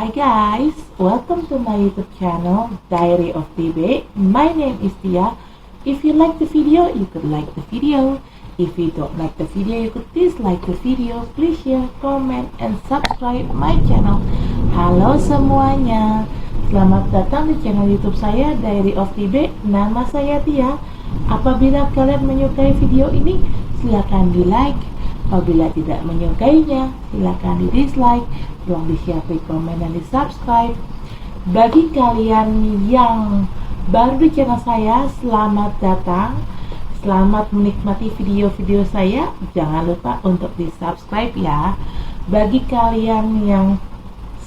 Hi guys, welcome to my YouTube channel Diary of TB. My name is Tia. If you like the video, you could like the video. If you don't like the video, you could dislike the video. Please share, comment, and subscribe my channel. Halo semuanya, selamat datang di channel YouTube saya Diary of TB. Nama saya Tia. Apabila kalian menyukai video ini, silakan di like. Apabila tidak menyukainya, silakan di dislike, tolong di share, di komen, dan di subscribe. Bagi kalian yang baru di channel saya, selamat datang. Selamat menikmati video-video saya. Jangan lupa untuk di subscribe ya. Bagi kalian yang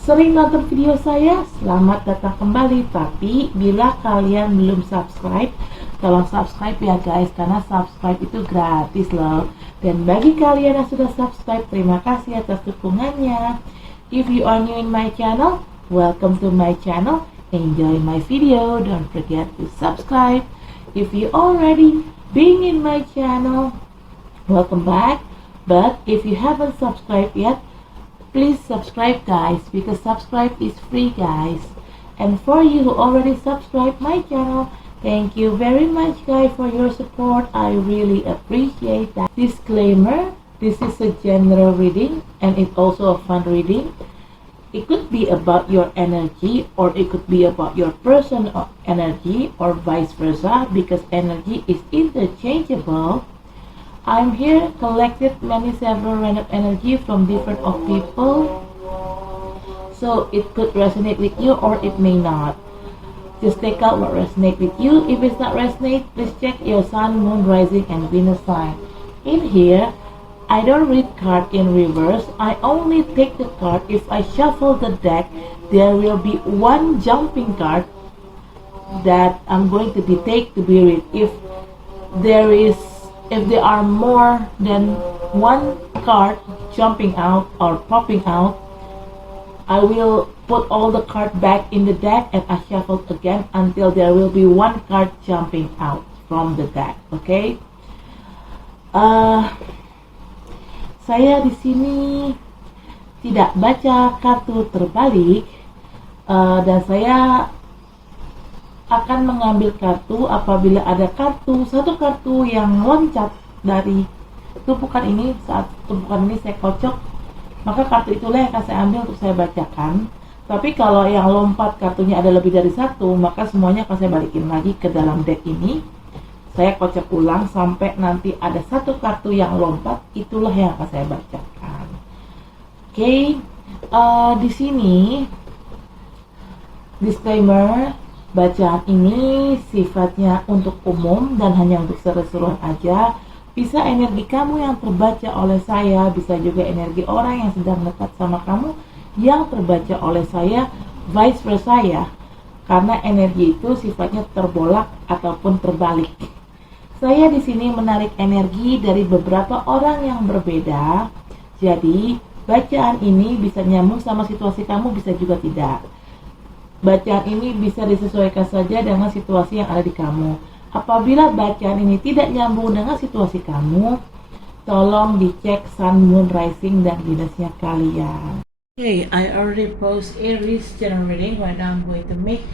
sering nonton video saya, selamat datang kembali. Tapi bila kalian belum subscribe, tolong subscribe ya guys, karena subscribe itu gratis loh. Dan bagi kalian yang sudah subscribe, terima kasih atas dukungannya. If you are new in my channel, welcome to my channel. Enjoy my video. Don't forget to subscribe. If you already been in my channel, welcome back. But if you haven't subscribed yet, please subscribe guys, because subscribe is free guys. And for you who already subscribed my channel, thank you very much guys for your support. I really appreciate that. Disclaimer, this is a general reading and it's also a fun reading. It could be about your energy, or it could be about your personal energy, or vice versa, because energy is interchangeable. I'm here collected several random energy from different of people, so it could resonate with you or it may not. Just take out what resonates with you. If it's not resonate, please check your sun, moon, rising, and Venus sign. In here, I don't read card in reverse. I only take the card. If I shuffle the deck, there will be one jumping card that I'm going to be take to be read. If there are more than one card jumping out or popping out, I will put all the card back in the deck and I shuffle again until there will be one card jumping out from the deck. Okay? Saya di sini tidak baca kartu terbalik, dan saya akan mengambil kartu apabila ada satu kartu yang loncat dari tumpukan ini. Saat tumpukan ini saya kocok, maka kartu itulah yang akan saya ambil untuk saya bacakan. Tapi kalau yang lompat kartunya ada lebih dari satu, maka semuanya akan saya balikin lagi ke dalam deck ini. Saya kocok ulang sampai nanti ada satu kartu yang lompat, itulah yang akan saya bacakan. Oke, di sini disclaimer, bacaan ini sifatnya untuk umum dan hanya untuk seru-seruan aja. Bisa energi kamu yang terbaca oleh saya, bisa juga energi orang yang sedang dekat sama kamu yang terbaca oleh saya, vice versa ya. Karena energi itu sifatnya terbolak ataupun terbalik. Saya di sini menarik energi dari beberapa orang yang berbeda. Jadi, bacaan ini bisa nyambung sama situasi kamu, bisa juga tidak. Bacaan ini bisa disesuaikan saja dengan situasi yang ada di kamu. Apabila bacaan ini tidak nyambung dengan situasi kamu, tolong dicek sun, moon, rising, dan Venusnya kalian. Okay, I already post Aries general reading. Right now I'm going to make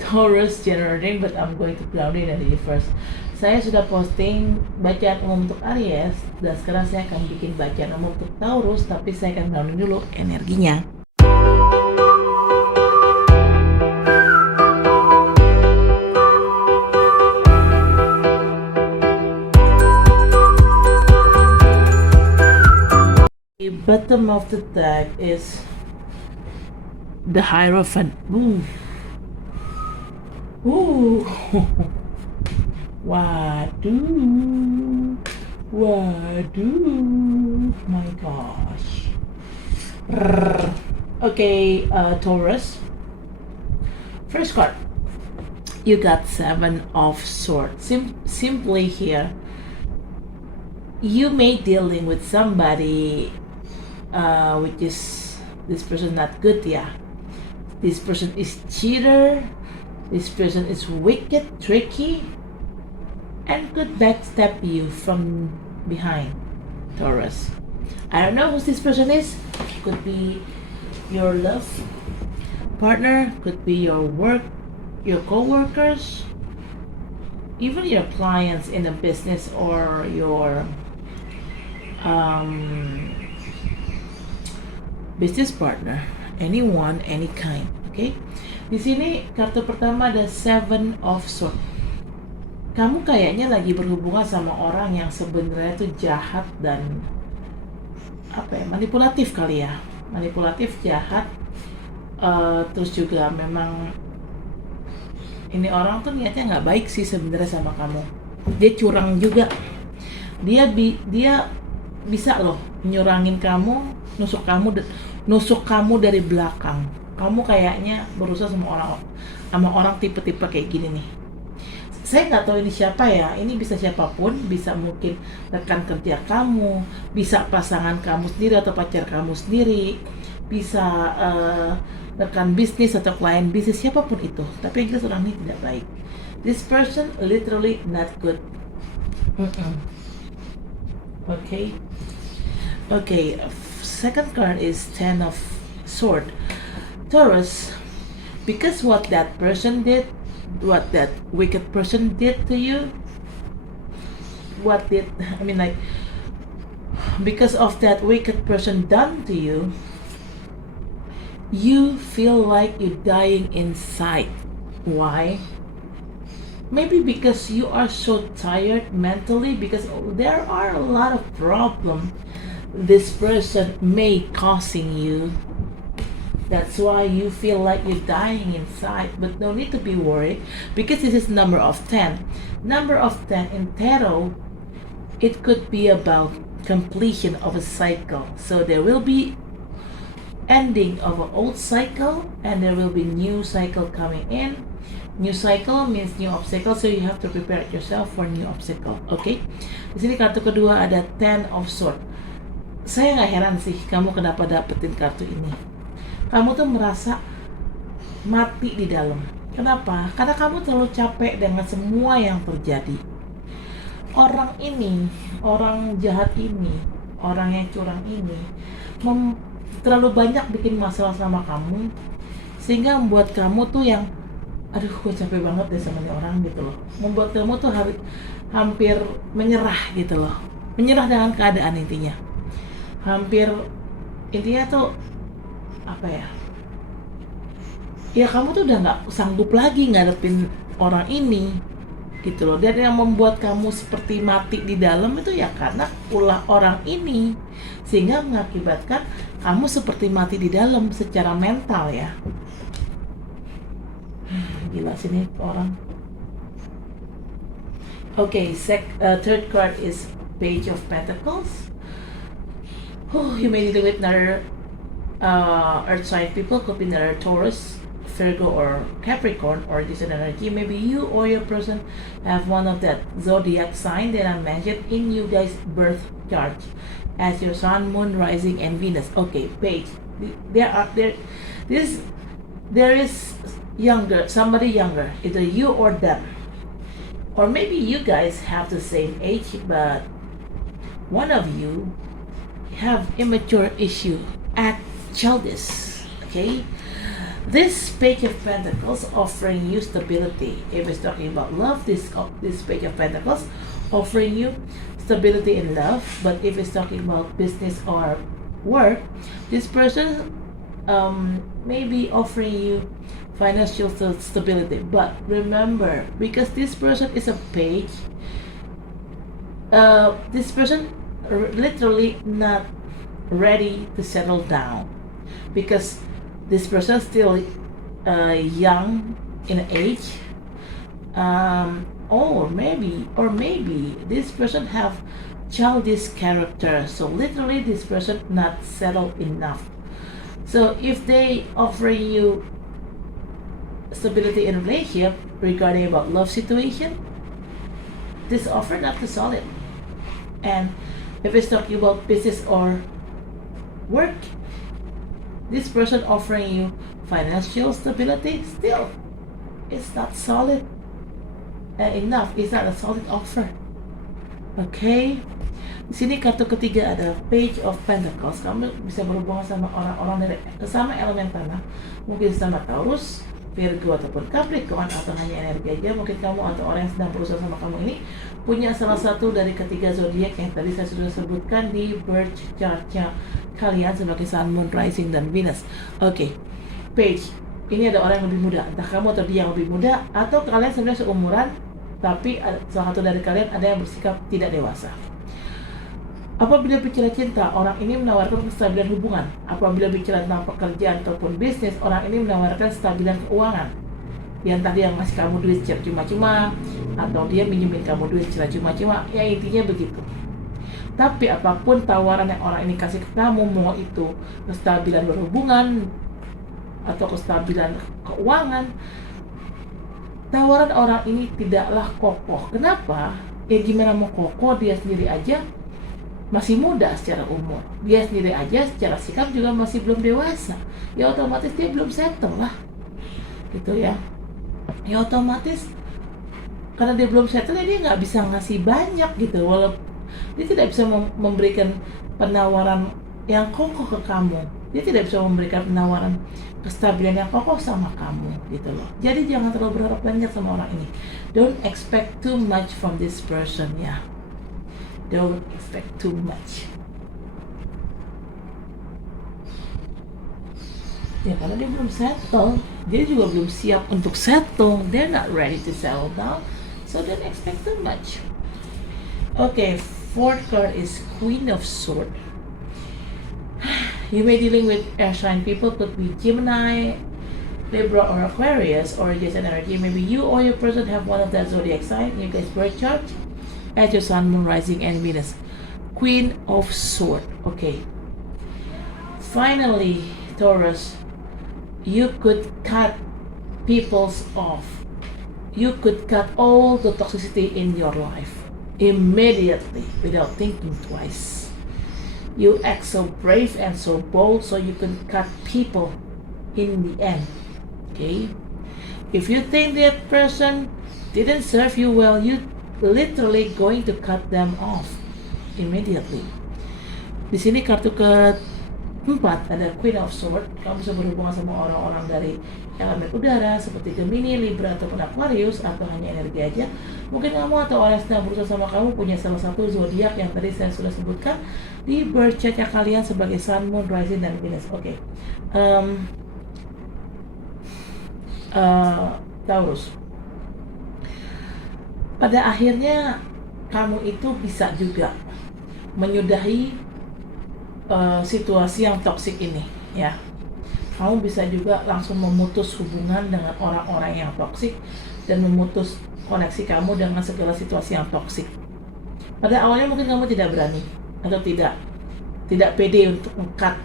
Taurus general reading, but I'm going to ground it first. Saya sudah posting bacaan umum untuk Aries, dan sekarang saya akan bikin bacaan umum untuk Taurus, tapi saya akan grounding dulu energinya. The bottom of the deck is the Hierophant. Ooh. Waduh. My gosh. Okay, Taurus. First card. You got 7 of Swords. Simply here, you may dealing with somebody which is this person not good, yeah. This person is cheater. This person is wicked, tricky, and could backstab you from behind, Taurus. I don't know who this person is, could be your love partner, could be your work, your co-workers, even your clients in a business, or your business partner, anyone, any kind. Okay, di sini kartu pertama ada Seven of Swords. Kamu kayaknya lagi berhubungan sama orang yang sebenarnya tuh jahat dan manipulatif kali ya, manipulatif, jahat. Terus juga memang ini orang tuh niatnya nggak baik sih sebenarnya sama kamu. Dia curang juga. Dia bisa loh nyurangin kamu, nusuk kamu dari belakang. Kamu kayaknya berusaha sama orang tipe-tipe kayak gini nih. Saya nggak tahu ini siapa ya. Ini bisa siapapun, bisa mungkin rekan kerja kamu, bisa pasangan kamu sendiri atau pacar kamu sendiri, bisa rekan bisnis atau klien bisnis, siapapun itu. Tapi yang jelas orang ini tidak baik. This person literally not good. Okay. Second card is Ten of Swords. Taurus, because what that wicked person did to you, because of that wicked person done to you, you feel like you're dying inside. Why? Maybe because you are so tired mentally, because there are a lot of problems this person may causing you. That's why you feel like you're dying inside. But no need to be worried, because this is number of 10. Number of 10 in tarot, it could be about completion of a cycle. So there will be ending of an old cycle, and there will be new cycle coming in. New cycle means new obstacle, so you have to prepare yourself for new obstacle. Okay? Di sini kartu kedua ada Ten of Swords. Saya nggak heran sih kamu kenapa dapetin kartu ini. Kamu tuh merasa mati di dalam. Kenapa? Karena kamu terlalu capek dengan semua yang terjadi. Orang ini, orang jahat ini, orang yang curang ini terlalu banyak bikin masalah sama kamu, sehingga membuat kamu tuh yang aduh gue capek banget deh sama ini orang gitu loh. Membuat kamu tuh hampir menyerah gitu loh. Menyerah dengan keadaan intinya. Intinya tuh ya kamu tuh udah nggak sanggup lagi ngadepin orang ini gitu loh. Dan yang membuat kamu seperti mati di dalam itu ya karena ulah orang ini, sehingga mengakibatkan kamu seperti mati di dalam secara mental ya. Gila sih nih orang. Okay, third card is Page of Pentacles. You may deal with another earth sign people, could be another Taurus, Virgo, or Capricorn, or this energy. Maybe you or your person have one of that zodiac sign that I mentioned in you guys' birth chart as your sun, moon, rising, and Venus. Okay, Page. There is somebody younger, either you or them, or maybe you guys have the same age, but one of you have immature issue, act childish. Okay, this Page of Pentacles offering you stability. If it's talking about love, this Page of Pentacles offering you stability in love. But if it's talking about business or work, this person may be offering you financial stability. But remember, because this person is a page, this person literally not ready to settle down, because this person is still young in age, or maybe this person have childish character, so literally this person not settled enough. So if they offering you stability in relationship regarding about love situation, this offer not too solid. And if it's talking about business or work, this person offering you financial stability, still it's not solid enough. It's not a solid offer. Oke. Di sini kartu ketiga ada Page of Pentacles. Kamu bisa berhubungan sama orang-orang dari sama elemen tanah, mungkin sama Taurus, Virgo ataupun Capricorn, atau hanya energi aja. Mungkin kamu atau orang yang sedang berusaha sama kamu ini punya salah satu dari ketiga zodiak yang tadi saya sudah sebutkan di birth chart-nya kalian sebagai Sun, Moon, Rising, dan Venus. Oke. Page. Ini ada orang yang lebih muda, entah kamu atau dia yang lebih muda, atau kalian sebenarnya seumuran, tapi salah satu dari kalian ada yang bersikap tidak dewasa. Apabila bicara cinta, orang ini menawarkan kestabilan hubungan. Apabila bicara tentang pekerjaan ataupun bisnis, orang ini menawarkan kestabilan keuangan. Yang tadi yang ngasih kamu duit secara cuma-cuma, atau dia minjemin kamu duit secara cuma-cuma, ya intinya begitu. Tapi apapun tawaran yang orang ini kasih ke kamu, mau itu kestabilan berhubungan atau kestabilan keuangan, tawaran orang ini tidaklah kokoh. Kenapa? Ya gimana mau kokoh, dia sendiri aja masih muda secara umur, dia sendiri aja secara sikap juga masih belum dewasa, ya otomatis dia belum settle lah gitu ya. Ya otomatis karena dia belum settle, dia nggak bisa ngasih banyak gitu, walaupun dia tidak bisa memberikan penawaran yang kokoh ke kamu, dia tidak bisa memberikan penawaran kestabilan yang kokoh sama kamu gitu loh. Jadi jangan terlalu berharap banyak sama orang ini. Don't expect too much from this person ya. Don't expect too much. Ya karena dia belum settle, dia juga belum siap untuk settle. They're not ready to settle down, so don't expect too much. Okay, fourth card is Queen of Swords. You may dealing with air sign people, could be Gemini, Libra, or Aquarius, or just an energy. Maybe you or your person have one of that zodiac sign in your guys' birth chart. At your Sun, Moon, Rising, and Venus. Queen of Swords. Okay. Finally, Taurus, you could cut people's off. You could cut all the toxicity in your life immediately without thinking twice. You act so brave and so bold, so you can cut people in the end. Okay. If you think that person didn't serve you well, you literally going to cut them off immediately. Di sini kartu keempat ada Queen of Swords. Kamu bisa berhubungan sama orang-orang dari elemen udara seperti Gemini, Libra, ataupun Aquarius, atau hanya energi aja. Mungkin kamu atau orang yang sedang berusaha sama kamu punya salah satu zodiak yang tadi saya sudah sebutkan di birth chart kalian sebagai Sun, Moon, Rising, dan Venus. Oke. Taurus. Pada akhirnya kamu itu bisa juga menyudahi situasi yang toksik ini ya. Kamu bisa juga langsung memutus hubungan dengan orang-orang yang toksik dan memutus koneksi kamu dengan segala situasi yang toksik. Pada awalnya mungkin kamu tidak berani atau tidak pede untuk meng-cut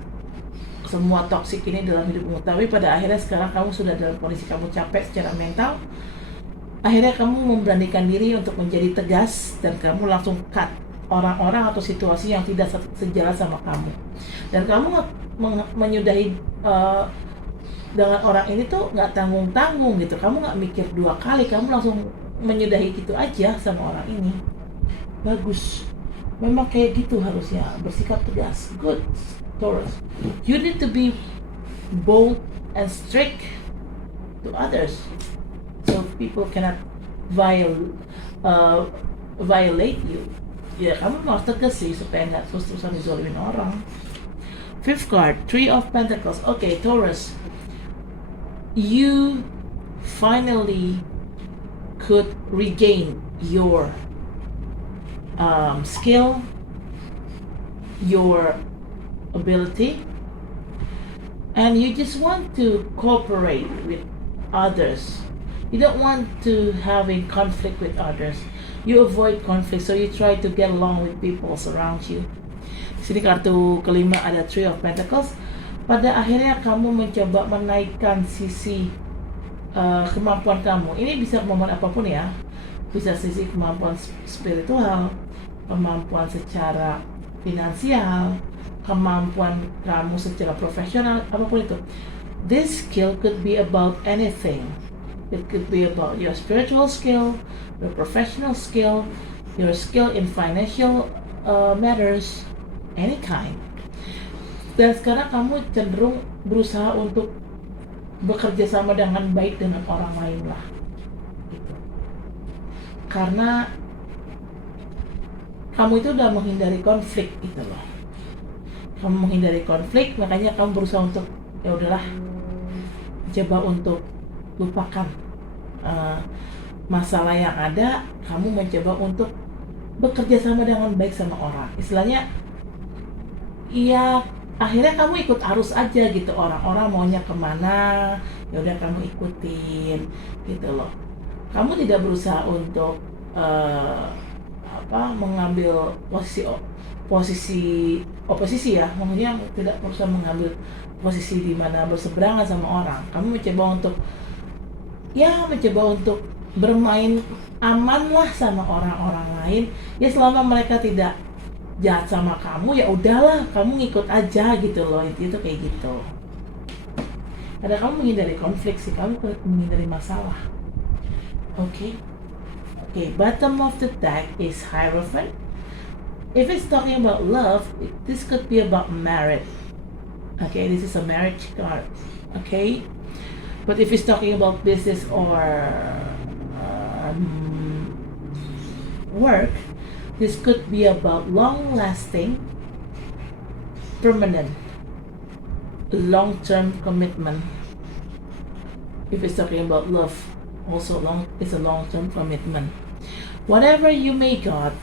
semua toksik ini dalam hidupmu, tapi pada akhirnya sekarang kamu sudah dalam kondisi kamu capek secara mental. Akhirnya kamu memberanikan diri untuk menjadi tegas dan kamu langsung cut orang-orang atau situasi yang tidak sejalan sama kamu. Dan kamu menyudahi dengan orang ini tuh nggak tanggung-tanggung gitu. Kamu nggak mikir dua kali, kamu langsung menyudahi gitu aja sama orang ini. Bagus. Memang kayak gitu harusnya, bersikap tegas. Good, Taurus. You need to be bold and strict to others. So people cannot violate you. Ya kamu harus tegas sih supaya nggak terus-terusan dizolimin orang. Fifth card, Three of Pentacles. Okay, Taurus, you finally could regain your skill, your ability, and you just want to cooperate with others. You don't want to have a conflict with others. You avoid conflict, so you try to get along with people around you. Di sini kartu kelima ada Three of Pentacles. Pada akhirnya kamu mencoba menaikkan sisi kemampuan kamu. Ini bisa kemampuan apapun ya. Bisa sisi kemampuan spiritual, kemampuan secara finansial, kemampuan kamu secara profesional, apapun itu. This skill could be about anything. It could be about your spiritual skill, your professional skill, your skill in financial matters, any kind. Dan sekarang kamu cenderung berusaha untuk bekerja sama dengan baik dengan orang lain lah, gitu. Karena kamu itu udah menghindari konflik gitu loh. Kamu menghindari konflik, makanya kamu berusaha untuk ya udahlah, coba untuk lupakan masalah yang ada. Kamu mencoba untuk bekerja sama dengan baik sama orang. Istilahnya, ya akhirnya kamu ikut arus aja gitu. Orang-orang maunya kemana, ya udah kamu ikutin gitu loh. Kamu tidak berusaha untuk mengambil posisi oposisi ya, maksudnya tidak berusaha mengambil posisi di mana berseberangan sama orang. Kamu mencoba untuk bermain aman lah sama orang-orang lain. Ya selama mereka tidak jahat sama kamu, ya udahlah, kamu ngikut aja gitu loh. Itu kayak gitu. Karena kamu menghindari konflik sih, kamu menghindari masalah. Okay, bottom of the deck is Hierophant. If it's talking about love, this could be about marriage. Okay, this is a marriage card. Okay, but if it's talking about business or work, this could be about long-lasting, permanent, long-term commitment. If it's talking about love, also it's a long-term commitment. Whatever you may got,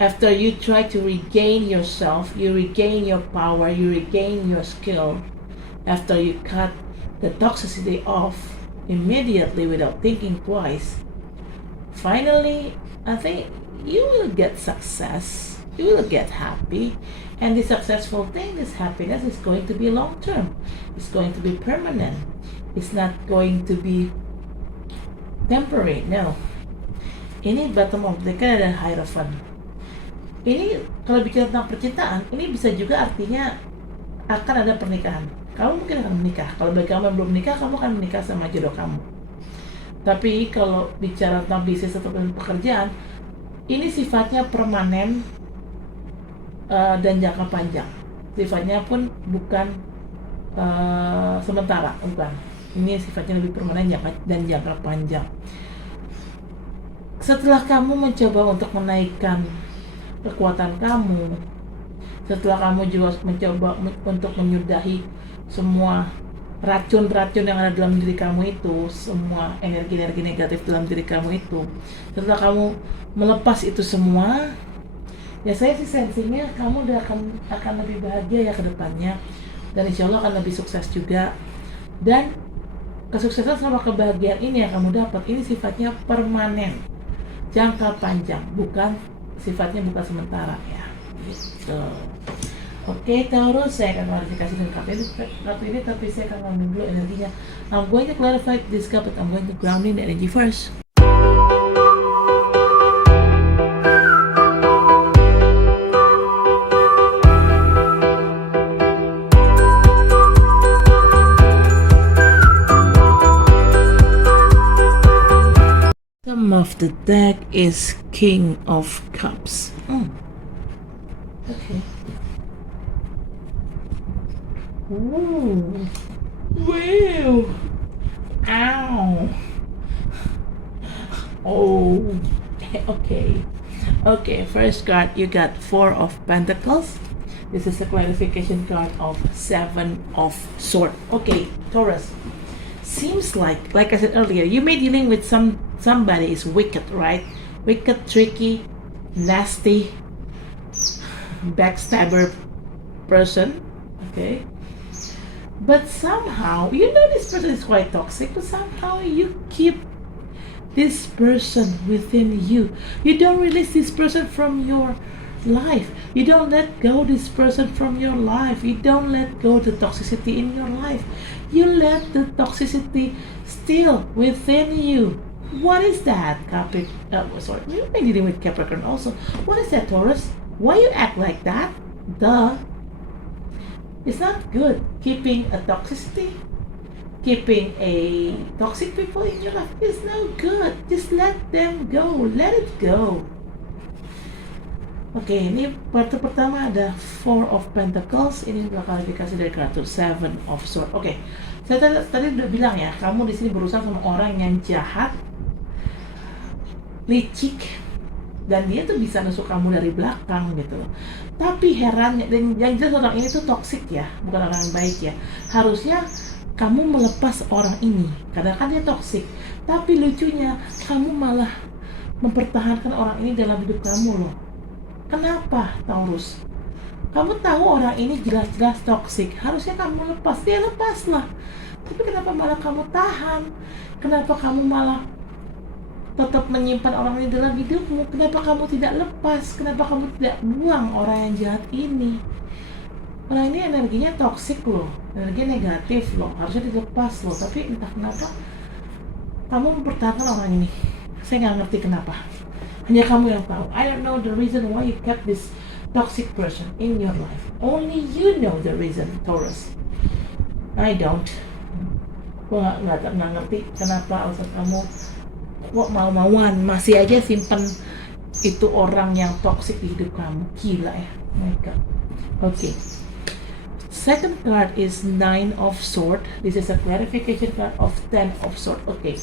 after you try to regain yourself, you regain your power, you regain your skill, after you cut the toxicity off immediately without thinking twice, finally, I think you will get success, you will get happy, and the successful thing, this happiness is going to be long-term, it's going to be permanent, it's not going to be temporary, no. Ini bottom of the deck ada Hierophant. Ini kalau bicara tentang percintaan, ini bisa juga artinya akan ada pernikahan. Kamu mungkin akan menikah. Kalau bagi kamu yang belum menikah, kamu akan menikah sama jodoh kamu. Tapi kalau bicara tentang bisnis atau pekerjaan, ini sifatnya permanen dan jangka panjang. Sifatnya pun bukan sementara, bukan. Ini sifatnya lebih permanen dan jangka panjang. Setelah kamu mencoba untuk menaikkan kekuatan kamu, setelah kamu juga mencoba untuk menyudahi semua racun-racun yang ada dalam diri kamu itu, semua energi-energi negatif dalam diri kamu itu, setelah kamu melepas itu semua, ya saya sih sensinya kamu udah akan lebih bahagia ya ke depannya, dan insya Allah akan lebih sukses juga. Dan kesuksesan sama kebahagiaan ini yang kamu dapat, ini sifatnya permanen, jangka panjang, sifatnya bukan sementara ya gitu. Oke, Taurus, saya akan klarifikasi dengan kartu ini, tapi saya akan ngambil dulu energinya. I'm going to clarify this card, but I'm going to ground in the energy first. Of the deck is King of Cups. Okay. Ooh. Wow. Ow. Oh. Okay, first card, you got Four of Pentacles. This is a clarification card of Seven of Swords. Okay, Taurus. Seems like I said earlier, you may dealing with somebody is wicked, right? Wicked, tricky, nasty, backstabber person, okay? But somehow, you know this person is quite toxic, but somehow you keep this person within you. You don't release this person from your life. You don't let go this person from your life. You don't let go the toxicity in your life. You let the toxicity still within you. What is that, Capricorn? We've been dealing with Capricorn also. What is that, Taurus? Why you act like that? Duh. It's not good. Keeping a toxicity, keeping a toxic people in your life is no good. Just let them go. Let it go. Oke, ini part pertama ada Four of Pentacles. Ini adalah klarifikasi dari kartu Seven of Swords. Oke, saya tadi udah bilang ya, kamu di sini berusaha sama orang yang jahat, licik, dan dia tuh bisa nusuk kamu dari belakang gitu loh. Tapi herannya, dan yang jelas orang ini tuh toxic ya, bukan orang yang baik ya. Harusnya kamu melepas orang ini karena kan dia toxic. Tapi lucunya kamu malah mempertahankan orang ini dalam hidup kamu loh. Kenapa, Taurus? Kamu tahu orang ini jelas-jelas toxic, harusnya kamu lepas, dia lepaslah. Tapi kenapa malah kamu tahan? Kenapa kamu malah tetap menyimpan orang ini dalam hidupmu? Kenapa kamu tidak lepas? Kenapa kamu tidak buang orang yang jahat ini? Orang ini energinya toxic loh, energi negatif loh, harusnya dilepas loh. Tapi entah kenapa kamu mempertahankan orang ini. Saya nggak ngerti kenapa. Hanya kamu yang tahu. I don't know the reason why you kept this toxic person in your life. Only you know the reason, Taurus. I don't. Gue nggak ngerti kenapa alasan kamu kok mau-mauan masih aja simpen itu orang yang toxic di hidup kamu. Gila ya, oh my God. Okay. Second card is Nine of Swords. This is a clarification card of Ten of Swords. Okay.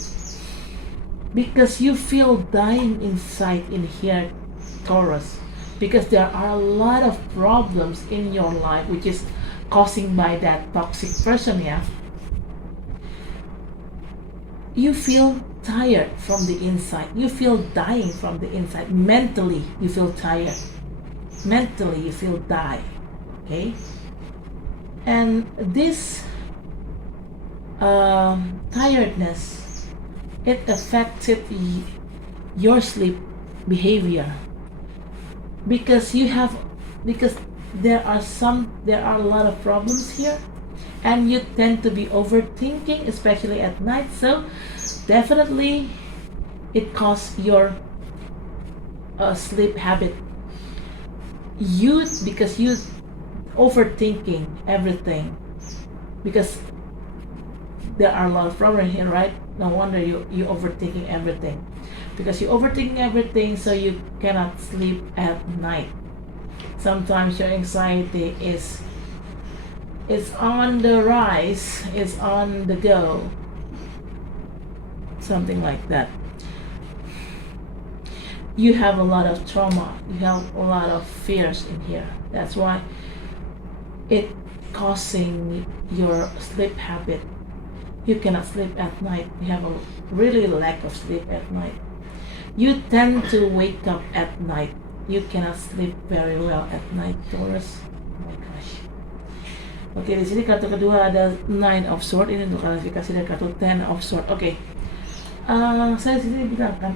Because you feel dying inside in here, Taurus. Because there are a lot of problems in your life which is causing by that toxic person, yeah. You feel tired from the inside. You feel dying from the inside. Mentally, you feel tired. Mentally, you feel die. Okay? And this tiredness, it affected your sleep behavior because there are a lot of problems here, and you tend to be overthinking, especially at night. So definitely it causes your sleep habit. Because you overthinking everything, because there are a lot of problems here, right? No wonder you overthinking everything, because you overthinking everything, so you cannot sleep at night. Sometimes your anxiety is on the rise, is on the go, something like that. You have a lot of trauma, you have a lot of fears in here. That's why it causing your sleep habit. You cannot sleep at night. You have a really lack of sleep at night. You tend to wake up at night. You cannot sleep very well at night, Taurus. Oh my gosh. Oke, di sini kartu kedua ada Nine of Swords. Ini untuk klarifikasi dari kartu Ten of Swords. Oke. Saya di sini bilang kan,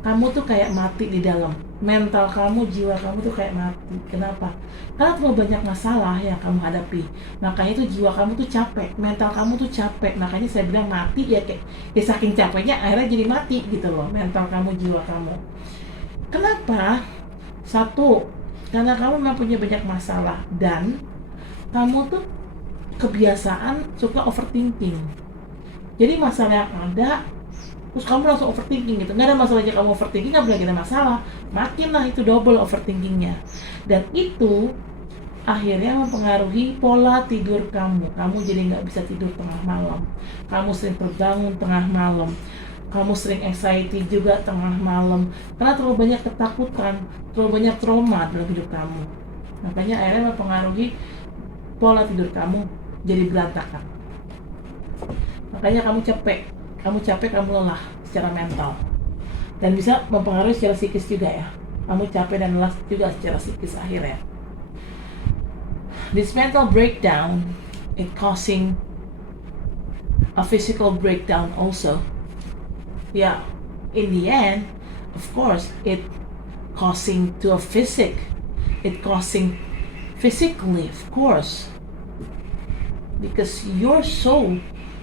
kamu tuh kayak mati di dalam. Mental kamu, jiwa kamu tuh kayak mati. Kenapa? Karena terlalu banyak masalah yang kamu hadapi. Makanya itu jiwa kamu tuh capek, mental kamu tuh capek. Makanya saya bilang mati ya, kayak ya saking capeknya akhirnya jadi mati gitu loh, mental kamu, jiwa kamu. Kenapa? Satu, karena kamu memang punya banyak masalah, dan kamu tuh kebiasaan suka overthinking. Jadi masalah yang ada, terus kamu langsung overthinking gitu. Nggak ada masalahnya kamu overthinking, nggak boleh ada masalah, makinlah itu double overthinkingnya. Dan itu akhirnya mempengaruhi pola tidur kamu. Kamu jadi nggak bisa tidur tengah malam, kamu sering terbangun tengah malam, kamu sering anxiety juga tengah malam, karena terlalu banyak ketakutan, terlalu banyak trauma dalam hidup kamu. Makanya akhirnya mempengaruhi pola tidur kamu jadi berantakan. Makanya kamu capek, kamu lelah secara mental, dan bisa mempengaruhi secara psikis juga ya. Kamu capek dan lelah juga secara psikis akhirnya. This mental breakdown, it causing a physical breakdown also. Yeah, in the end, of course, it causing to a it causing physically, of course, because your soul,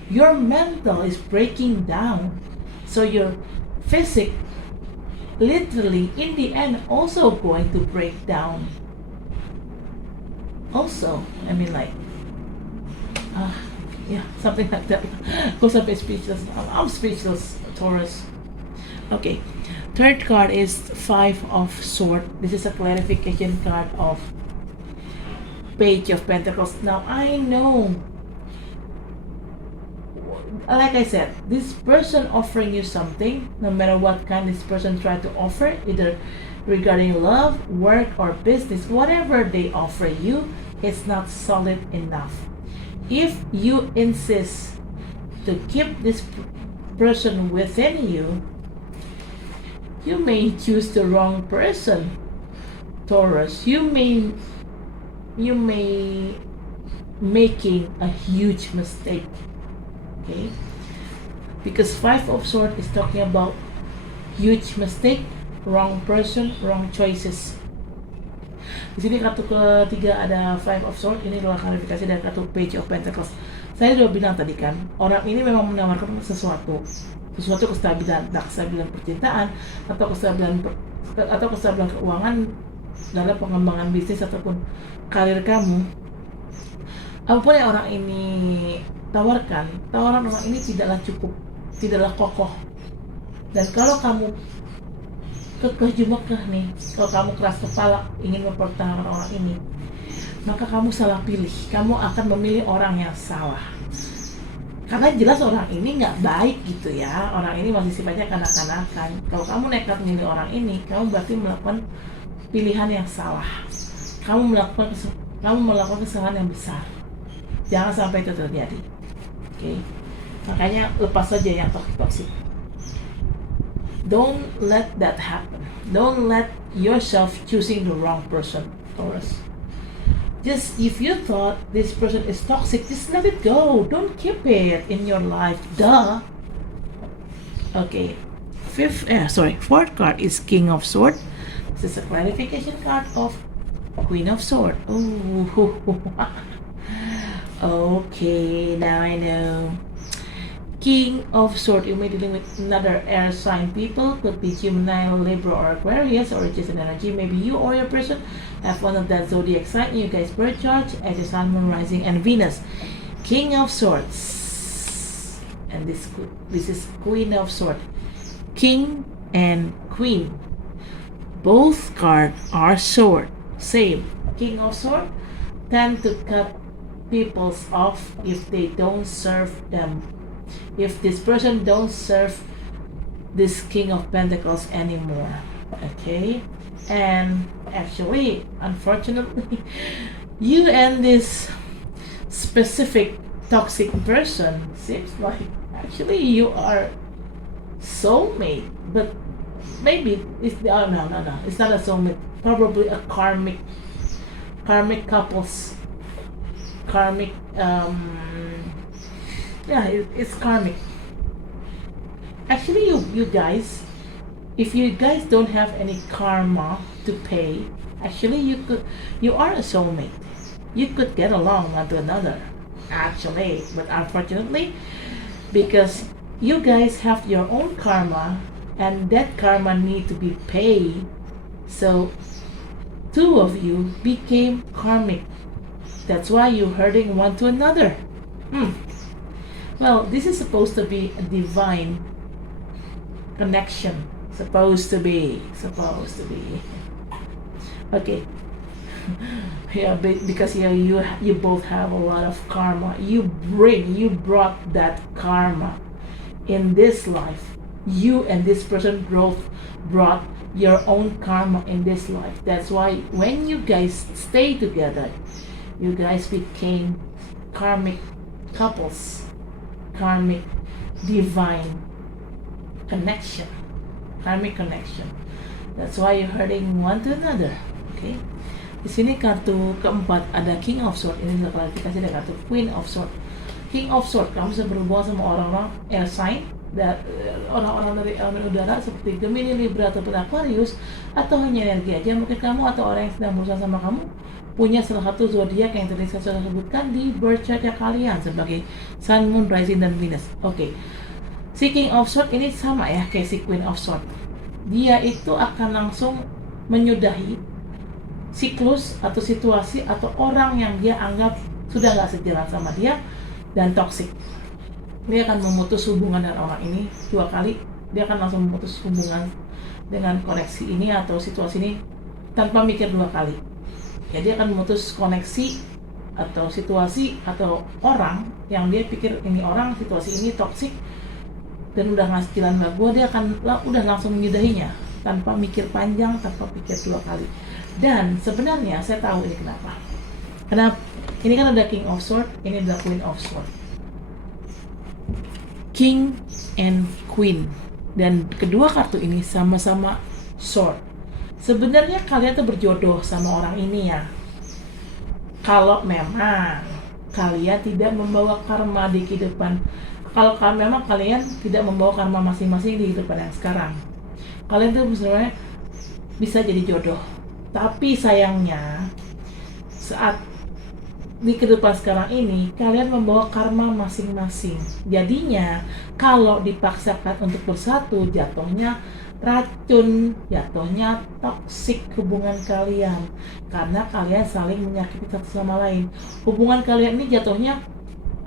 your mental is breaking down, so your physic literally in the end also going to break down also. I mean, like yeah, something like that. Go sampai speechless. I'm speechless, Taurus. Okay, Third card is Five of Swords. This is a clarification card of Page of Pentacles. Now I know, like I said, this person offering you something, no matter what kind this person try to offer, either regarding love, work, or business, whatever they offer you, it's not solid enough. If you insist to keep this person within you, you may choose the wrong person, Taurus. You may making a huge mistake. Okay, because Five of Swords is talking about huge mistake, wrong person, wrong choices. Di sini kartu ketiga ada Five of Swords. Ini adalah klarifikasi dari kartu Page of Pentacles. Saya sudah bilang tadi kan, orang ini memang menawarkan sesuatu kestabilan, kestabilan percintaan atau kestabilan keuangan dalam pengembangan bisnis ataupun karir kamu. Apapun yang orang ini tawaran orang ini tidaklah cukup, tidaklah kokoh. Dan kalau kamu kekeh nih, kalau kamu keras kepala ingin mempertahankan orang ini, maka kamu salah pilih. Kamu akan memilih orang yang salah. Karena jelas orang ini nggak baik gitu ya. Orang ini masih sifatnya kanak-kanakan. Kalau kamu nekat memilih orang ini, kamu berarti melakukan pilihan yang salah. Kamu melakukan kesalahan yang besar. Jangan sampai itu terjadi. Okay. Makanya lepas saja yang toxic. Don't let that happen. Don't let yourself choosing the wrong person, Taurus. Just if you thought this person is toxic, just let it go. Don't keep it in your life. Duh. Okay. Fourth card is King of Swords. This is a clarification card of Queen of Swords. Oh. Okay, now I know. King of Swords, you may be dealing with another air sign people, could be Gemini, Libra, or Aquarius, or just an energy. Maybe you or your person have one of that zodiac sign. You guys birth chart as your Sun, Moon, Rising, and Venus. King of Swords, and this is Queen of Swords. King and Queen, both cards are sword. Same. King of Swords tend to cut people's off if they don't serve them. If this person don't serve this King of Pentacles anymore. Okay? And actually, unfortunately, you and this specific toxic person seems like actually you are soulmate, but maybe it's no, it's not a soulmate. Probably a karmic couples. It's karmic. Actually, you guys, if you guys don't have any karma to pay, actually you are a soulmate. You could get along one to another, actually, but unfortunately, because you guys have your own karma, and that karma need to be paid, so two of you became karmic. That's why you're hurting one to another. Well, this is supposed to be a divine connection. Supposed to be. Okay. Yeah, because you both have a lot of karma. You brought that karma in this life. You and this person brought your own karma in this life. That's why when you guys stay together, you guys became karmic couples. Karmic divine connection. Karmic connection. That's why you're hurting one to another. Okay. Di sini kartu keempat ada King of Swords. Ini adalah klarifikasi dari kartu Queen of Swords. King of Swords, kamu bisa berhubungan sama orang-orang air sign, orang-orang dari elemen udara seperti Gemini, Libra, ataupun Aquarius, atau hanya energi aja. Mungkin kamu atau orang yang sedang berusaha sama kamu punya salah satu zodiak yang tadi saya sudah sebutkan di birth chart kalian sebagai Sun, Moon, Rising, dan Venus. Oke. Si King of Swords ini sama ya kayak si Queen of Swords. Dia itu akan langsung menyudahi siklus atau situasi atau orang yang dia anggap sudah nggak sejalan sama dia dan toxic. Dia akan memutus hubungan dengan orang ini 2 kali. Dia akan langsung memutus hubungan dengan koneksi ini atau situasi ini tanpa mikir dua kali. Ya, dia akan memutus koneksi atau situasi atau orang yang dia pikir ini orang, situasi ini toksik dan udah ngasih jalan ke gue, dia akan udah langsung menyudahinya tanpa mikir panjang, tanpa pikir dua kali. Dan sebenarnya saya tahu ini kenapa. Ini kan ada King of Sword, ini ada Queen of Sword. King and Queen, dan kedua kartu ini sama-sama sword. Sebenarnya kalian tuh berjodoh sama orang ini ya, kalau memang kalian tidak membawa karma di kehidupan. Kalau memang kalian tidak membawa karma masing-masing di kehidupan yang sekarang, kalian tuh sebenarnya bisa jadi jodoh. Tapi sayangnya saat di kehidupan sekarang ini kalian membawa karma masing-masing. Jadinya kalau dipaksakan untuk bersatu, jatuhnya racun, jatuhnya toksik hubungan kalian karena kalian saling menyakiti satu sama lain. Hubungan kalian ini jatuhnya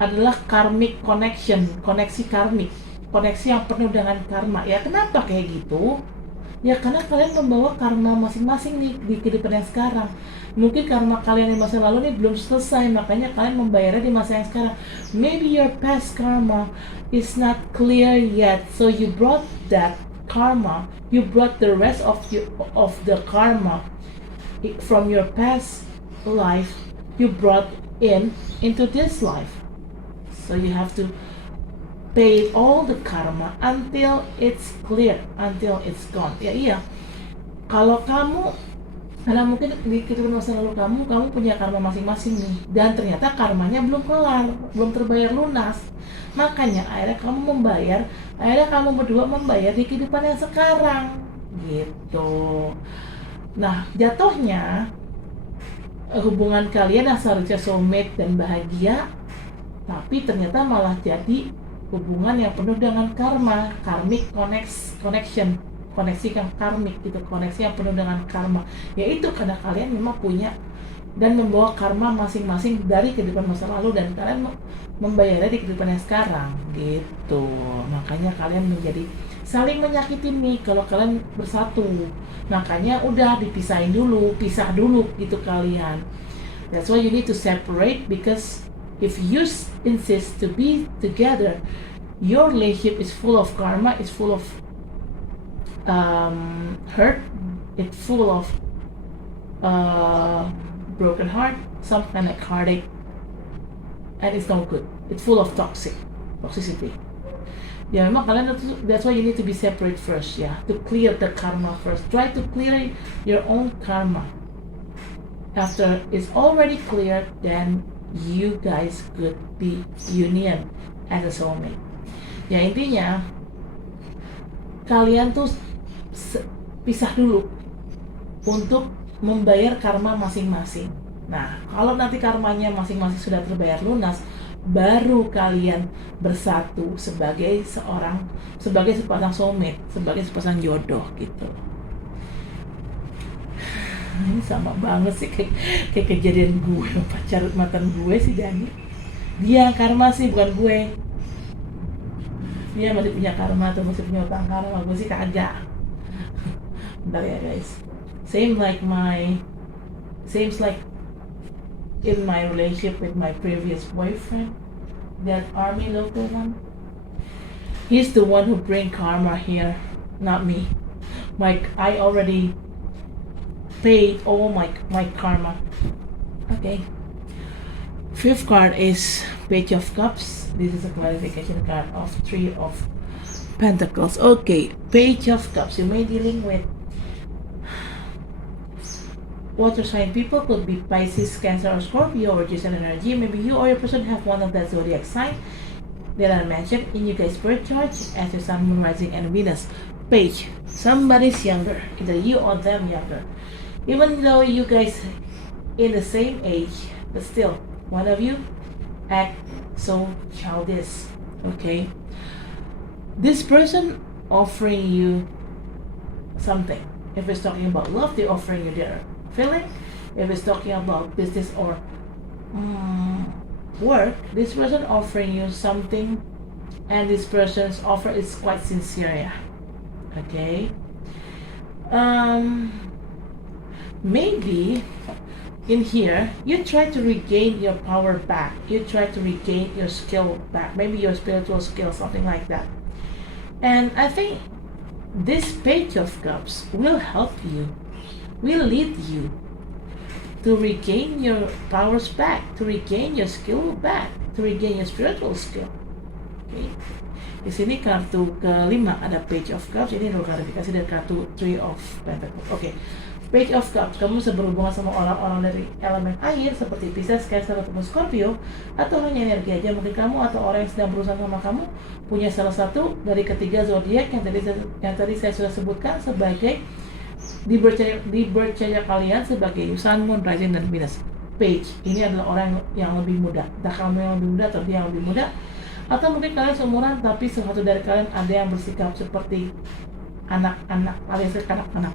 adalah karmic connection, koneksi karmik, koneksi yang penuh dengan karma. Ya kenapa kayak gitu? Ya karena kalian membawa karma masing-masing nih di kehidupan yang sekarang. Mungkin karma kalian di masa lalu nih belum selesai, makanya kalian membayarnya di masa yang sekarang. Maybe your past karma is not clear yet, so you brought that karma, you brought the rest of the karma from your past life, you brought into this life. So you have to pay all the karma until it's clear, until it's gone. Ya iya, kalau kamu, karena mungkin di kehidupan masa lalu kamu punya karma masing-masing nih, dan ternyata karmanya belum kelar, belum terbayar lunas. Makanya akhirnya kamu berdua membayar di kehidupan yang sekarang gitu. Nah, jatuhnya hubungan kalian yang seharusnya soulmate dan bahagia, tapi ternyata malah jadi hubungan yang penuh dengan karma, karmic connection, koneksi yang karmik gitu, koneksi yang penuh dengan karma. Yaitu karena kalian memang punya dan membawa karma masing-masing dari kehidupan masa lalu, dan kalian membayarnya di kehidupan yang sekarang gitu. Makanya kalian menjadi saling menyakitin nih kalau kalian bersatu. Makanya udah dipisahin dulu, pisah dulu gitu kalian. That's why you need to separate, because if you insist to be together, your relationship is full of karma, it's full of hurt, it's full of broken heart, some kind of heartache, and it's not good. It's full of toxicity. Ya memang kalian, that's why you need to be separate first ya, to clear the karma first. Try to clear your own karma. After it's already cleared, then you guys could be union as a soulmate. Ya intinya kalian tuh pisah dulu untuk membayar karma masing-masing. Nah, kalau nanti karmanya masing-masing sudah terbayar lunas, baru kalian bersatu sebagai sepasang soulmate, sebagai sepasang jodoh gitu. Ini sama banget sih kayak kejadian gue, pacar mantan gue si Dani. Dia karma sih, bukan gue. Dia masih punya karma atau masih punya utang karma, gue sih kagak. Bentar ya guys. Seems like in my relationship with my previous boyfriend, that army local one, he's the one who bring karma here, not me. I already paid all my karma. Okay. Fifth card is Page of Cups. This is a clarification card of Three of Pentacles. Okay, Page of Cups. You may dealing with water sign people, could be Pisces, Cancer, or Scorpio, or just an energy. Maybe you or your person have one of that zodiac sign that I mentioned in you guys' birth chart as your Sun, Moon, Rising, and Venus. Page. Somebody's younger, either you or them younger. Even though you guys in the same age, but still, one of you act so childish. Okay. This person offering you something. If it's talking about love, they're offering you their feeling. If it's talking about business or work, this person offering you something, and this person's offer is quite sincere. Okay. um, maybe in here you try to regain your power back, you try to regain your skill back, maybe your spiritual skill, something like that. And I think this Page of Cups will help you, will lead you to regain your powers back, to regain your skill back, to regain your spiritual skill. Okay. Di sini kartu kelima ada Page of Cups, ini adalah klarifikasi dari kartu Three of Pentacles. Oke. Page of Cups, kamu bisa berhubungan sama orang-orang dari elemen air seperti Pisces, Cancer, ataupun Scorpio, atau hanya energi aja. Mungkin kamu atau orang yang sedang berusaha sama kamu punya salah satu dari ketiga zodiak yang tadi saya sudah sebutkan sebagai di bercaya kalian sebagai Sun, Moon, Rising, dan Venus. Page ini adalah orang yang lebih muda, entah kamu yang lebih muda atau dia yang lebih muda, atau mungkin kalian seumuran tapi salah satu dari kalian ada yang bersikap seperti anak-anak, alias kanak-kanak.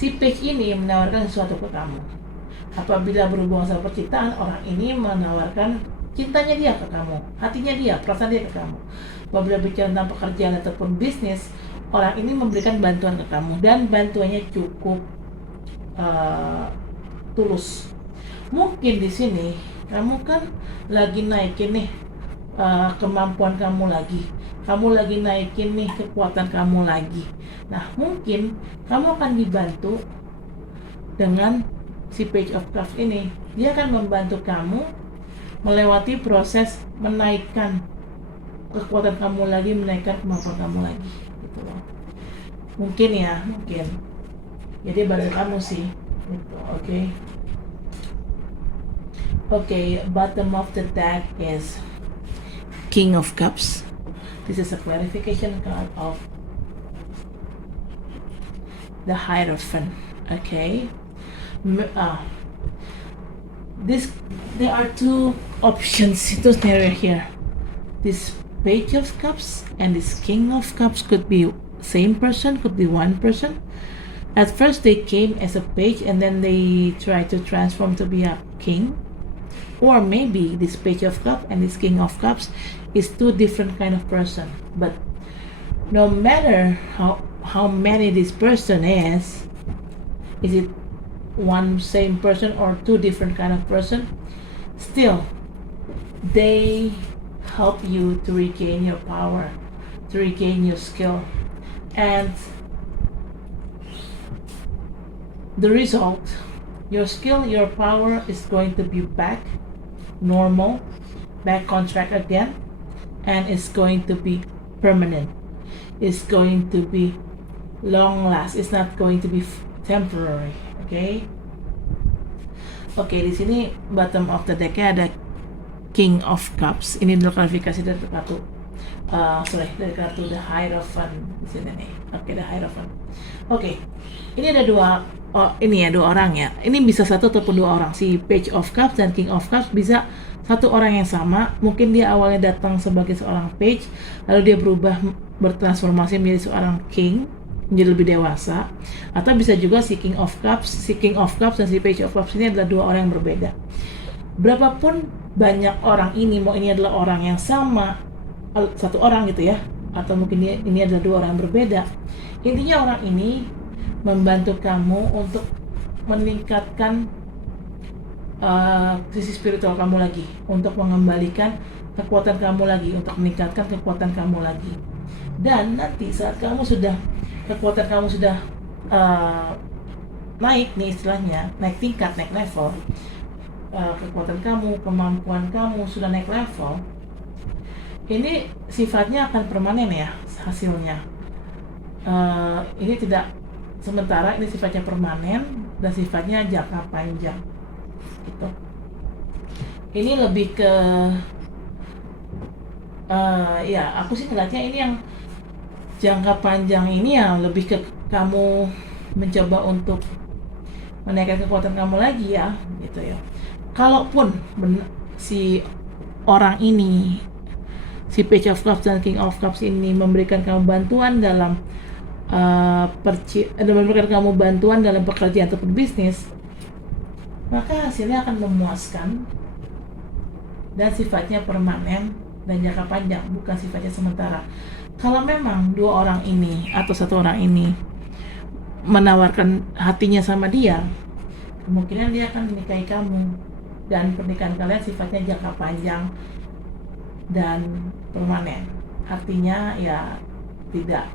Si Page ini menawarkan sesuatu ke kamu. Apabila berhubungan sama percintaan, orang ini menawarkan cintanya dia ke kamu, hatinya dia, perasaan dia ke kamu. Apabila bicara tentang pekerjaan ataupun bisnis, orang ini memberikan bantuan ke kamu dan bantuannya cukup tulus. Mungkin di sini kamu kan lagi naikin nih kemampuan kamu lagi. Kamu lagi naikin nih kekuatan kamu lagi. Nah, mungkin kamu akan dibantu dengan si Page of Cups ini. Dia akan membantu kamu melewati proses menaikkan kekuatan kamu lagi, menaikkan kemampuan kamu lagi. Gitu loh. Mungkin ya, mungkin. Jadi bantu kamu sih. Gitu, oke. Okay, bottom of the deck is King of Cups. This is a clarification card of the Hierophant. Okay. There are two options, two scenario here. This Page of Cups and this King of Cups could be same person, could be one person. At first they came as a page and then they try to transform to be a king. Or maybe this Page of Cups and this King of Cups is two different kind of person. But no matter how many this person is it one same person or two different kind of person, still they help you to regain your power, to regain your skill, and the result, your skill, your power is going to be back normal, back on track again, and it's going to be permanent. It's going to be long last. It's not going to be temporary. Okay. Oke, di sini bottom of the deck-nya ada King of Cups. Ini adalah klarifikasi dari kartu dari kartu The Hierophant di sini nih. Oke, The Hierophant. Oke. Ini ada dua orang ya. Ini bisa satu ataupun dua orang. Si Page of Cups dan King of Cups bisa satu orang yang sama. Mungkin dia awalnya datang sebagai seorang page, lalu dia bertransformasi menjadi seorang king, menjadi lebih dewasa. Atau bisa juga si King of Cups dan si Page of Cups ini adalah dua orang yang berbeda. Berapapun banyak orang ini, mau ini adalah orang yang sama, satu orang gitu ya, atau mungkin ini adalah dua orang yang berbeda. Intinya orang ini membantu kamu untuk meningkatkan sisi spiritual kamu lagi, untuk mengembalikan kekuatan kamu lagi, untuk meningkatkan kekuatan kamu lagi. Dan nanti saat kekuatan kamu sudah naik nih istilahnya, naik tingkat, naik level, kekuatan kamu, kemampuan kamu sudah naik level, ini sifatnya akan permanen ya hasilnya. Ini tidak sementara, ini sifatnya permanen dan sifatnya jangka panjang gitu. Ini lebih ke ya aku sih ngeliatnya ini yang jangka panjang ini ya lebih ke kamu mencoba untuk menaikkan kekuatan kamu lagi ya gitu ya. Kalaupun si orang ini, si Page of Cups dan King of Cups ini memberikan kamu bantuan dalam pekerjaan ataupun bisnis, maka hasilnya akan memuaskan dan sifatnya permanen dan jangka panjang, bukan sifatnya sementara. Kalau memang dua orang ini atau satu orang ini menawarkan hatinya sama dia, kemungkinan dia akan menikahi kamu, dan pernikahan kalian sifatnya jangka panjang dan permanen. Artinya ya tidak,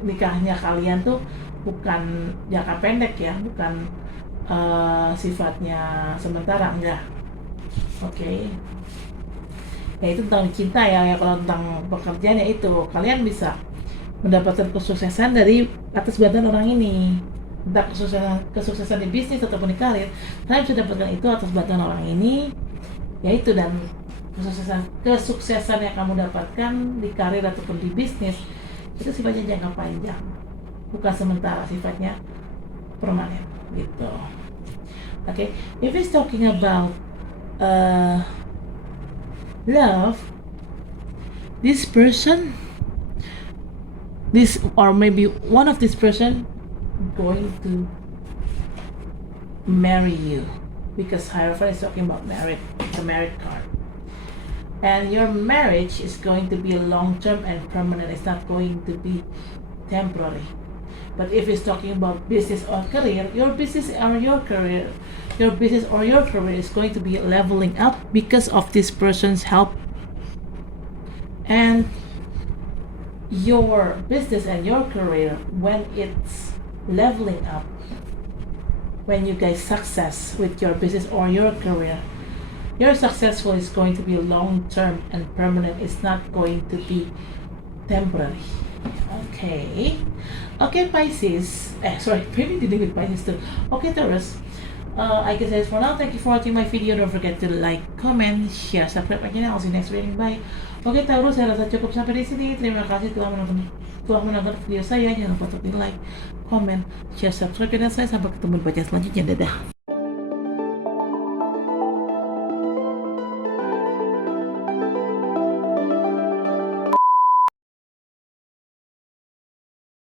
nikahnya kalian tuh bukan jangka pendek ya, bukan sifatnya sementara, enggak. Oke. Ya itu tentang cinta ya, kalau tentang pekerjaan ya itu kalian bisa mendapatkan kesuksesan dari atas bantuan orang ini. Entah kesuksesan di bisnis ataupun di karir, kalian bisa dapatkan itu atas bantuan orang ini, yaitu. Dan kesuksesan yang kamu dapatkan di karir ataupun di bisnis itu sifatnya jangka panjang, bukan sementara, sifatnya permanen gitu. Okay, if it's talking about love, this person, this or maybe one of this person going to marry you, because Hierophant is talking about marriage, the married card. And your marriage is going to be long-term and permanent. It's not going to be temporary. But if it's talking about business or career, your business or your career is going to be leveling up because of this person's help. And your business and your career, when it's leveling up, when you guys success with your business or your career, your successful is going to be long-term and permanent. It's not going to be temporary. Okay, Pisces. Maybe dealing with Pisces too. Okay, Taurus. I guess that's for now. Thank you for watching my video. Don't forget to like, comment, share, subscribe my channel. I'll see you next reading. Bye. Oke, Taurus, saya rasa cukup sampai di sini. Terima kasih telah menonton video saya. Jangan lupa untuk di like, comment, share, subscribe channel saya. Sampai ketemu di baca selanjutnya. Dadah.